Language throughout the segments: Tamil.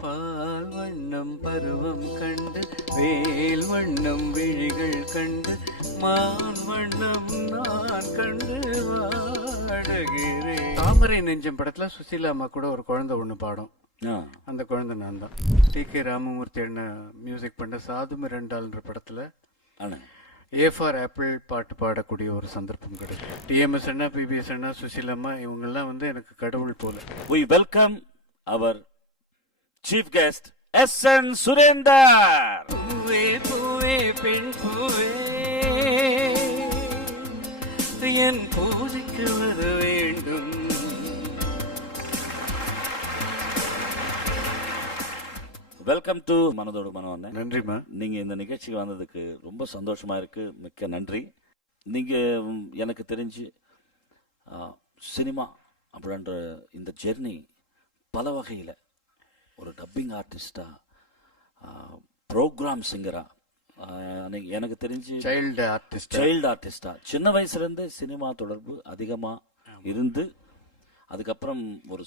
பால் வண்ணம் பருவம் கண்டு வேல் வண்ணம் விழிகள் கண்டு மான் வண்ணம் நான் கண்டு வாடுகிறேன். தாமரை நெஞ்சம் படத்துல சுசீலா அம்மா கூட ஒரு குழந்தை ஒண்ணு பாடும். அந்த குழந்தை நான் தான். டி.கே. ராமமூர்த்தி என்ன மியூசிக் பண்ண சாது மிரண்டால்ன்ற படத்துல ஏ ஃபார் ஆப்பிள் பாட்டு பாடக்கூடிய ஒரு சந்தர்ப்பம் கிடைக்கும். டிஎம்எஸ் அண்ணா, பிபிஎஸ் அண்ணா, சுசீலா அம்மா இவங்கெல்லாம் வந்து எனக்கு கடவுள் போல. We welcome our chief guest S.N. Surender. பூவே பூவே பெண் பூவே என் பூஜைக்கு வர வேண்டும். வெல்கம் டு மனதோடு மனம். நன்றிமா. நீங்க இந்த நிகழ்ச்சிக்கு வந்ததுக்கு ரொம்ப சந்தோஷமா இருக்கு. மிக்க நன்றி. நீங்க எனக்கு தெரிஞ்சு சினிமா அப்படின்ற இந்த ஜெர்னி பல வகையில் ஒரு டப்பிங் ஆர்டிஸ்டா, ப்ரோக்ராம் சிங்கரா, எனக்கு தெரிஞ்சு சைல்டு ஆர்டிஸ்டா சின்ன வயசுலேருந்தே சினிமா தொடர்பு அதிகமாக இருந்து அதுக்கப்புறம் ஒரு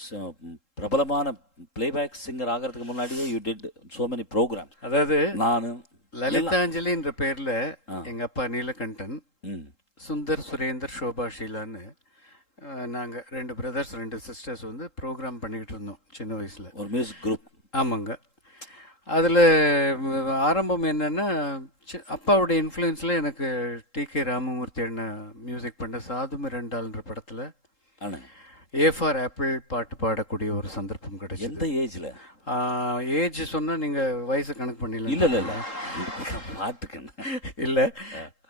பிரபலமான பிளேபேக் சிங்கர் ஆகிறதுக்கு முன்னாடியே you did so many program. அதாவது நான் லலிதாஞ்சலின்ற பேர்ல எங்க அப்பா நீலகண்டன், சுந்தர், சுரேந்தர், சோபா, ஷீலான்னு நாங்க 2 பிரதர்ஸ் 2 சிஸ்டர்ஸ் வந்து ப்ரோக்ராம் பண்ணிக்கிட்டு இருந்தோம் சின்ன வயசுல. ஒரு மியூசிக் குரூப். ஆமாங்க. அதுல ஆரம்பம் என்னன்னா அப்பாவுடைய இன்ஃப்ளூயன்ஸ்ல எனக்கு டி.கே. ராமமூர்த்தி என்ன மியூசிக் பண்ண சாது மிரண்டால்ன்ற படத்துல ஏ ஃபார் ஆப்பிள் பாட்டு பாடக்கூடிய ஒரு சந்தர்ப்பம் கிடைக்கும். எந்த ஏஜ்ல? ஏஜ் சொன்னா நீங்க வயசு கணக்கு பண்ணிடலாம். இல்ல இல்ல இல்ல பாட்டுக்கு இல்ல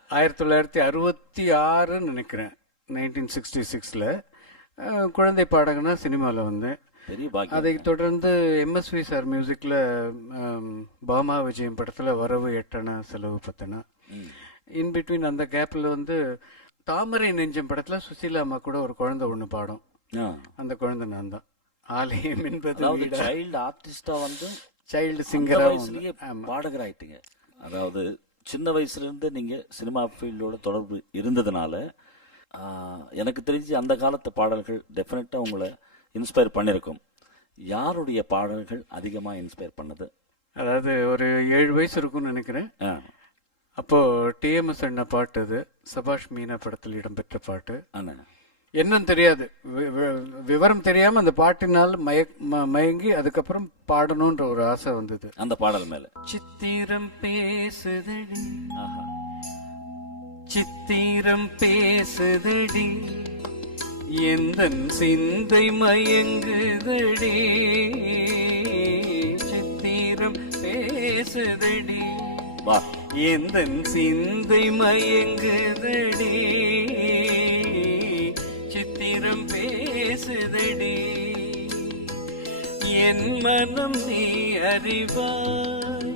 1966 நினைக்கிறேன். 1966ல குழந்தை பாடகனா சினிமாவில் வந்தேன். அதை தொடர்ந்து எம்எஸ்வி சார் மியூசிக்ல பாமா விஜயம் படத்துல வரவு 8 செலவு 10. இன் பிட்வீன் அந்த கேப்ல வந்து தாமரை நெஞ்சம் படத்துல சுசீலா அம்மா கூட ஒரு குழந்தை ஒண்ணு பாடும். அந்த குழந்தை நான் தான். ஆலயம் என்பது சைல்டு ஆர்டிஸ்டா வந்து சைல்டு சிங்கரா பாடகர் ஆயிட்டீங்க. அதாவது சின்ன வயசுல இருந்து நீங்க சினிமா ஃபீல்டோட தொடர்பு இருந்ததுனால எனக்கு தெரிஞ்சு அந்த காலத்து பாடல்கள் டெஃபினட்டா உங்களை இன்ஸ்பயர் பண்ணிருக்கும். யாருடைய பாடல்கள் அதிகமா இன்ஸ்பயர் பண்ணது? அதாவது ஒரு 7 வயசு இருக்கும்னு நினைக்கிறேன். அப்போ டிஎம்எஸ் அண்ணா பாட்டு, அது சபாஷ் மீனா படத்தில் இடம்பெற்ற பாட்டு. என்னன்னு தெரியாது, விவரம் தெரியாம அந்த பாட்டினால் மயங்கி அதுக்கப்புறம் பாடணும்ன்ற ஒரு ஆசை வந்தது அந்த பாடல் மேல. சித்திரம் பேசுதடி, சித்திரம் பேசுதடி, எந்தன் சிந்தை மயங்குதடி, சித்திரம் பேசுதடி, எந்தன் சிந்தை மயங்குதடி, சித்திரம் பேசுதடி, என் மனம் நீ அறிவாய்,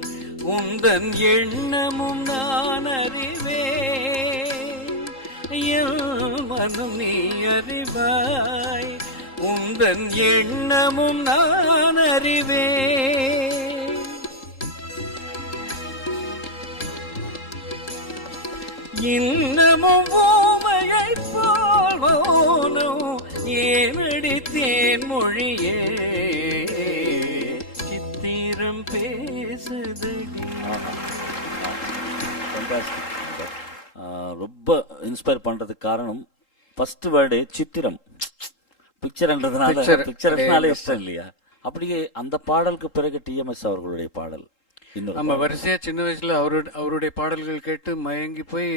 உந்தன் எண்ணமும் நான் அறிவேன், என் மனம் நீ அறிவாய், உந்தன் எண்ணமும் நான் அறிவேன், இன்னமும் ஓமையை போல்வோனோ ஏனடித்தேன் மொழியே, சித்திரம் பேசுதடி. ரொம்ப இன்ஸ்பயர் பண்றதுக்கு காரணம் ஃபர்ஸ்ட் வேர்டு சித்திரம். பிக்சர்னால இஷ்டம் இல்லையா? அப்படியே அந்த பாடலுக்கு பிறகு டிஎம்எஸ் அவர்களுடைய பாடல் நம்ம வரிசையா சின்ன வயசுல அவருடைய பாடல்கள் கேட்டு மயங்கி போய்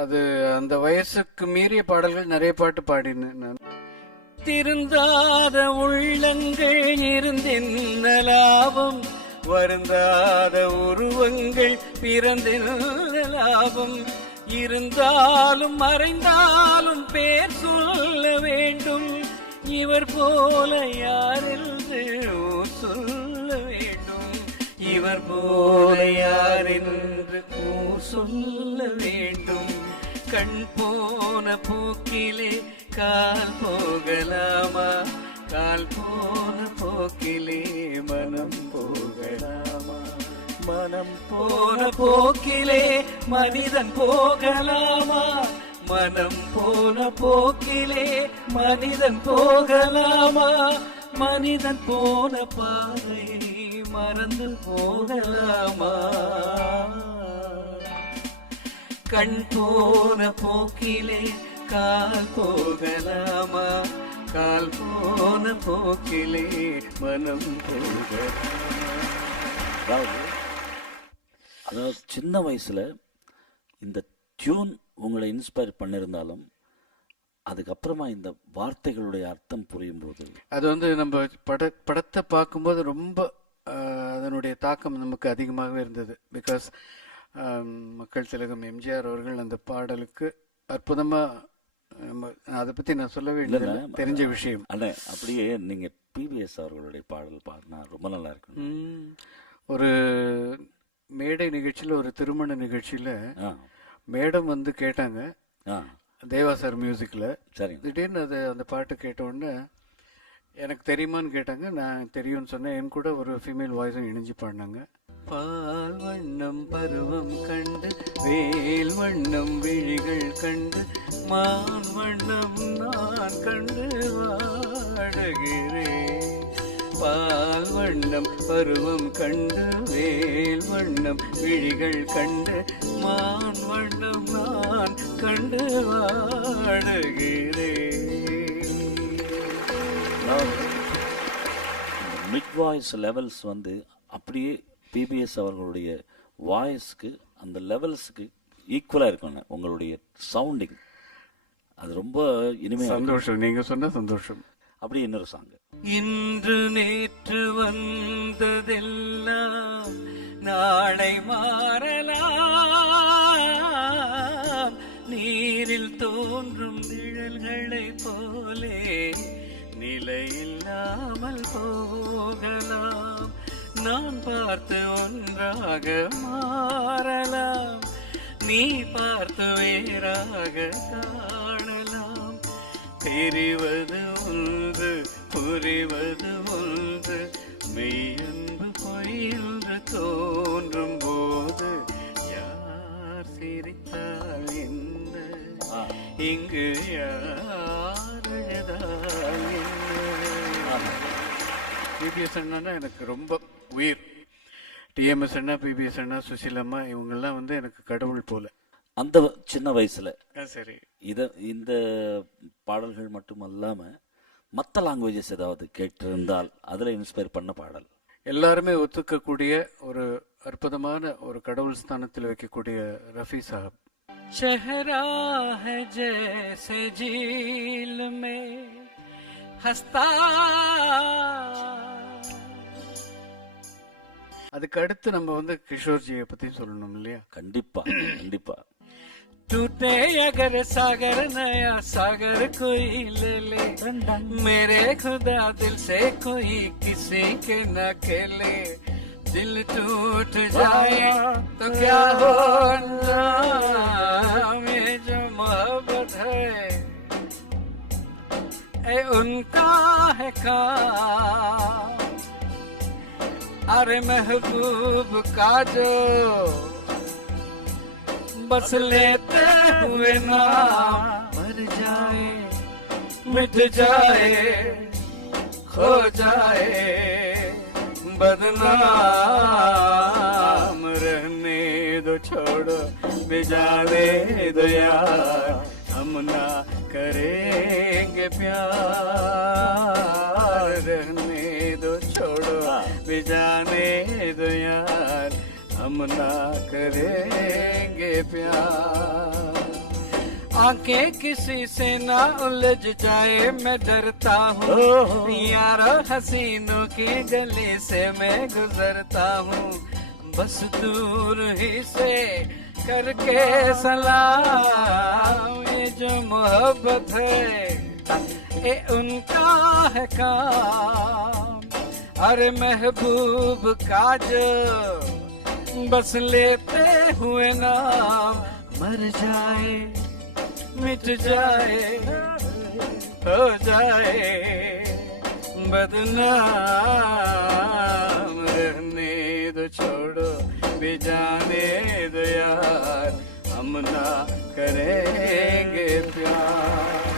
அது அந்த வயசுக்கு மீறிய பாடல்கள் நிறைய பாட்டு பாடினேன். திருந்தாத உள்ளங்கள் இருந்தென்ன லாபம், வருந்தாத உருவங்கள் பிறந்தென்ன லாபம், இருந்தாலும் மறைந்தாலும் பேர் சொல்ல வேண்டும், இவர் போல யாரென்று சொல்ல வேண்டும், இவர் போல யாரென்று சொல்ல வேண்டும், கண் போன போக்கிலே கால் போகலாமா, கால் போன போக்கிலே மனம் போகலாமா, மனம் போன போக்கிலே மனிதன் போகலாமா, மனம் போன போக்கிலே மனிதன் போகலாமா, மனிதன் போன பாதையிலே மறந்து போகலாமா, கண் போன போக்கிலே கால் போகலாமா, கால் போன போக்கிலே மனம் போகலாமா. அதாவது சின்ன வயசுல இந்த டியூன் உங்களை இன்ஸ்பயர் பண்ணியிருந்தாலும் அதுக்கப்புறமா இந்த வார்த்தைகளுடைய அர்த்தம் புரியும் போது அது வந்து நம்ம படத்தை பார்க்கும்போது ரொம்ப அதனுடைய தாக்கம் நமக்கு அதிகமாகவே இருந்தது. பிகாஸ் மக்கள் திலகம் எம்ஜிஆர் அவர்கள் அந்த பாடலுக்கு அற்புதமா, அதை பத்தி நான் சொல்லவே இல்லை, தெரிஞ்ச விஷயம். அண்ணே அப்படியே நீங்க பிபிஎஸ் அவர்களுடைய பாடல் பாடினா ரொம்ப நல்லா இருக்கும். ஒரு மேடை நிகழ்ச்சியில, ஒரு திருமண நிகழ்ச்சியில மேடம் வந்து கேட்டாங்க தேவா சார் மியூசிக்ல. சரி. திடீர்னு அந்த பாட்டு கேட்ட உடனே எனக்கு தெரியுமான்னு கேட்டாங்க. நான் தெரியும்னு சொன்னேன். என் கூட ஒரு ஃபீமேல் வாய்ஸும் இணைஞ்சு பாடினாங்க. பால் வண்ணம் பருவம் கண்டு வேல் வண்ணம் விழிகள் கண்டு மான் வண்ணம் நான் கண்டு வாடுகிறேன். பால் வண்ணம் பருவம் கண்டு வேல் வண்ணம் விழிகள் கண்டு மான் வண்ணம் நான் கண்டு வாடுகிறேன். மிட் வாய்ஸ் லெவல்ஸ் வந்து அப்படியே பிபிஎஸ் அவர்களுடைய வாய்ஸ்க்கு அந்த லெவல்ஸுக்கு ஈக்குவலாக இருக்குங்க உங்களுடைய சவுண்டிங். அது ரொம்ப இனிமையாக. சந்தோஷம், நீங்க சொன்ன சந்தோஷம். அப்படி இன்னொரு சாங். இன்று நேற்று வந்ததெல்லாம் நாளை மாறலாம், நீரில் தோன்றும் நிழல்களை போலே நிலையில்லாமல் போகலாம். நான் பார்த்து ஒன்றாக மாறலாம், நீ பார்த்து வேறாக காணலாம். தெரிவது ஒன்று புரிவது ஒன்று, மெய்யன்பு பொய்யென்று தோன்றும் போது யார் சிரித்தால் என்ன, இங்கு யார் அழுதால் என்ன. பிபிஎஸ் அண்ணா எனக்கு ரொம்ப உயிர். டிஎம்எஸ் அண்ணா, பிபிஎஸ் அண்ணா, சுசிலம்மா, இவங்கெல்லாம் வந்து எனக்கு கடவுள் போல. அந்த சின்ன வயசுல சரி, இந்த பாடல்கள் மட்டும் அல்லாம மற்ற லாங்குவேஜஸ் ஏதாவது கேட்டிருந்தால் அதுல இன்ஸ்பயர் பண்ண பாடல்? எல்லாருமே ஒத்துக்கக்கூடிய ஒரு அற்புதமான ஒரு கடவுள் ஸ்தானத்தில் வைக்கக்கூடிய ரஃபி சாஹப். செஹரா ஹை ஜைஸே ஜீல் மே ஹஸ்தா. அதுக்கு அடுத்து நம்ம வந்து கிஷோர்ஜியை பத்தி சொல்லணும் இல்லையா? கண்டிப்பா கண்டிப்பா. टूटे अगर सागर नया सागर कोई ले ले, मेरे खुदा दिल से कोई किसी के न खेले. दिल टूट जाए तो क्या हो में जो मोहब्बत है ए उनका है काम. अरे महबूब का जो बस लेते हुए ना मर जाए, मिट जाए, खो जाए, बदनाम रहने दो, छोड़ो बेजाने दो यार, हम ना करेंगे प्यार. रहने दो, छोड़ो बेजाने दो यार, हम ना करेंगे प्यार. आंखें किसी से ना उलझ जाए मैं डरता हूँ, यारो हसीनों के गले से मैं गुजरता हूँ. बस दूर ही से करके सलाम, ये जो मोहब्बत है ये उनका है काम. अरे महबूब का जो बस लेते हुए नाम मर जाए, मिट जाए, हो जाए, बदनाम रहने दो, छोड़ो बेजाने दो यार, हम ना करेंगे प्यार.